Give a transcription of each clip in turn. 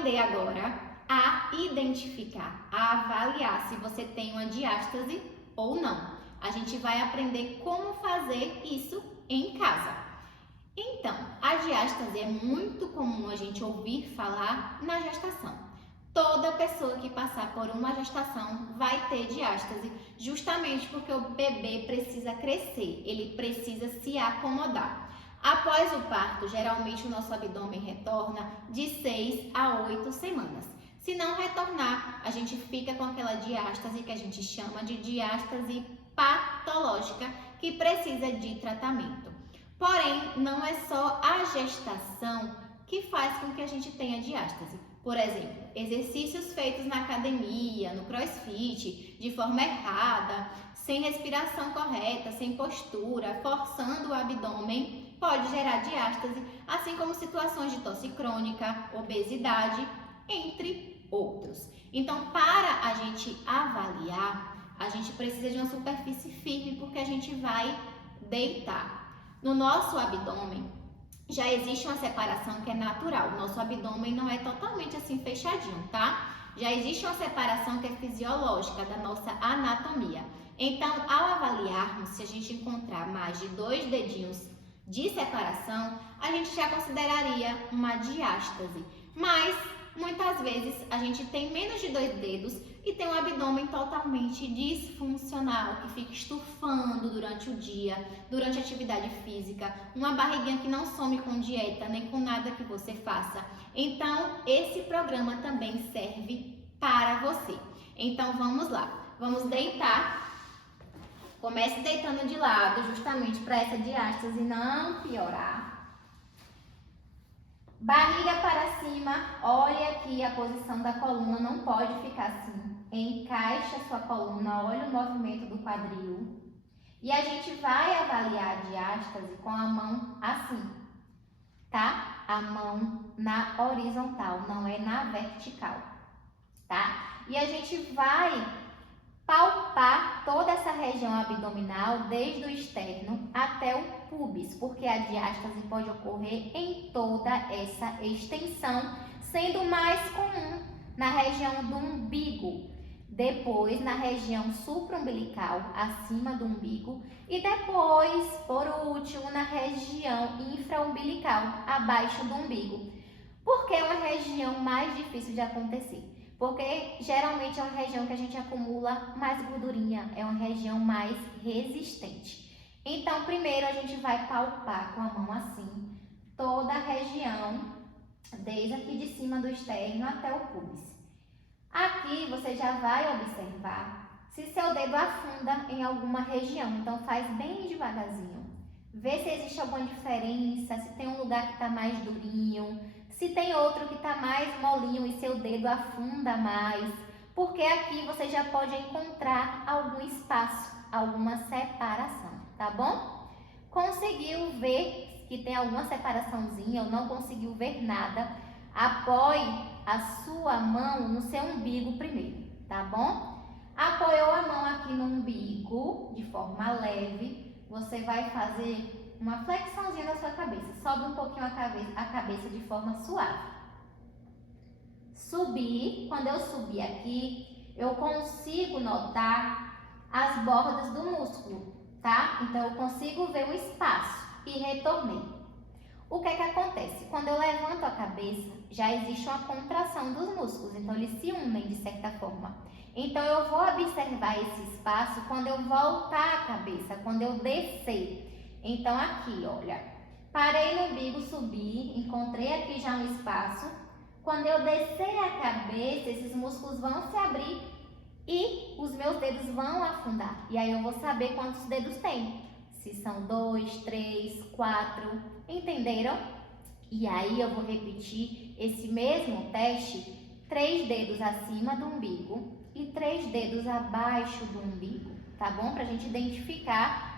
aprender agora a identificar, a avaliar se você tem uma diástase ou não. A gente vai aprender como fazer isso em casa. Então, a diástase é muito comum a gente ouvir falar na gestação. Toda pessoa que passar por uma gestação vai ter diástase, justamente porque o bebê precisa crescer, ele precisa se acomodar. Após o parto, geralmente o nosso abdômen retorna de 6 a 8 semanas. Se não retornar, a gente fica com aquela diástase que a gente chama de diástase patológica, que precisa de tratamento. Porém, não é só a gestação que faz com que a gente tenha diástase. Por exemplo, exercícios feitos na academia, no crossfit, de forma errada, sem respiração correta, sem postura, forçando o abdômen, pode gerar diástase, assim como situações de tosse crônica, obesidade, entre outros. Então, para a gente avaliar, a gente precisa de uma superfície firme, porque a gente vai deitar. No nosso abdômen, já existe uma separação que é natural. Nosso abdômen não é totalmente assim fechadinho, tá? Já existe uma separação que é fisiológica da nossa anatomia. Então, ao avaliarmos, se a gente encontrar mais de 2 dedinhos de separação, a gente já consideraria uma diástase. Mas, muitas vezes, a gente tem menos de 2 dedos e tem um abdômen totalmente disfuncional, que fica estufando durante o dia, durante a atividade física, uma barriguinha que não some com dieta, nem com nada que você faça. Então, esse programa também serve para você. Então, vamos lá. Vamos deitar. Comece deitando de lado, justamente para essa diástase não piorar. Barriga para cima, olhe aqui a posição da coluna, não pode ficar assim. Encaixe a sua coluna, olhe o movimento do quadril. E a gente vai avaliar a diástase com a mão assim, tá? A mão na horizontal, não é na vertical, tá? E a gente vai palpar toda essa região abdominal, desde o externo até o púbis, porque a diástase pode ocorrer em toda essa extensão, sendo mais comum na região do umbigo, depois na região supraumbilical, acima do umbigo, e depois, por último, na região infraumbilical, abaixo do umbigo. Por que é uma região mais difícil de acontecer? Porque geralmente é uma região que a gente acumula mais gordurinha, é uma região mais resistente. Então, primeiro a gente vai palpar com a mão assim, toda a região, desde aqui de cima do externo até o pubis. Aqui você já vai observar se seu dedo afunda em alguma região, então faz bem devagarzinho. Vê se existe alguma diferença, se tem um lugar que está mais durinho, se tem outro que está mais molinho e seu dedo afunda mais, porque aqui você já pode encontrar algum espaço, alguma separação, tá bom? Conseguiu ver que tem alguma separaçãozinha ou não conseguiu ver nada, apoie a sua mão no seu umbigo primeiro, tá bom? Apoiou a mão aqui no umbigo, de forma leve, você vai fazer uma flexãozinha na sua cabeça. Sobe um pouquinho a cabeça de forma suave. Subir. Quando eu subir aqui, eu consigo notar as bordas do músculo, tá? Então, eu consigo ver o espaço e retornei. O que é que acontece? Quando eu levanto a cabeça, já existe uma contração dos músculos, então eles se unem de certa forma. Então, eu vou observar esse espaço quando eu voltar a cabeça, quando eu descer. Então, aqui, olha, parei no umbigo, subi, encontrei aqui já um espaço. Quando eu descer a cabeça, esses músculos vão se abrir e os meus dedos vão afundar. E aí eu vou saber quantos dedos tem. Se são 2, 3, 4, entenderam? E aí eu vou repetir esse mesmo teste, 3 dedos acima do umbigo e 3 dedos abaixo do umbigo, tá bom? Pra gente identificar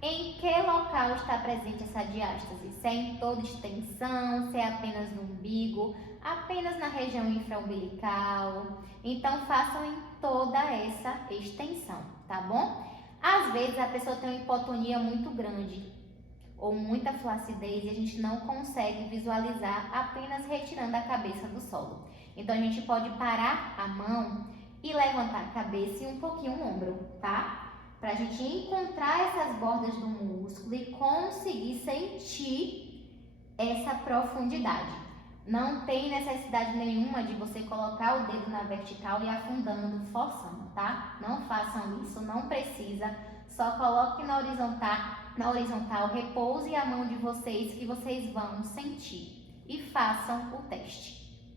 em que local está presente essa diástase, se é em toda extensão, se é apenas no umbigo, apenas na região infraumbilical. Então, façam em toda essa extensão, tá bom? Às vezes, a pessoa tem uma hipotonia muito grande ou muita flacidez e a gente não consegue visualizar apenas retirando a cabeça do solo. Então, a gente pode parar a mão e levantar a cabeça e um pouquinho o ombro, tá? Pra gente encontrar essas bordas do músculo e conseguir sentir essa profundidade. Não tem necessidade nenhuma de você colocar o dedo na vertical e afundando, forçando, tá? Não façam isso, não precisa. Só coloque na horizontal, repouse a mão de vocês que vocês vão sentir. E façam o teste.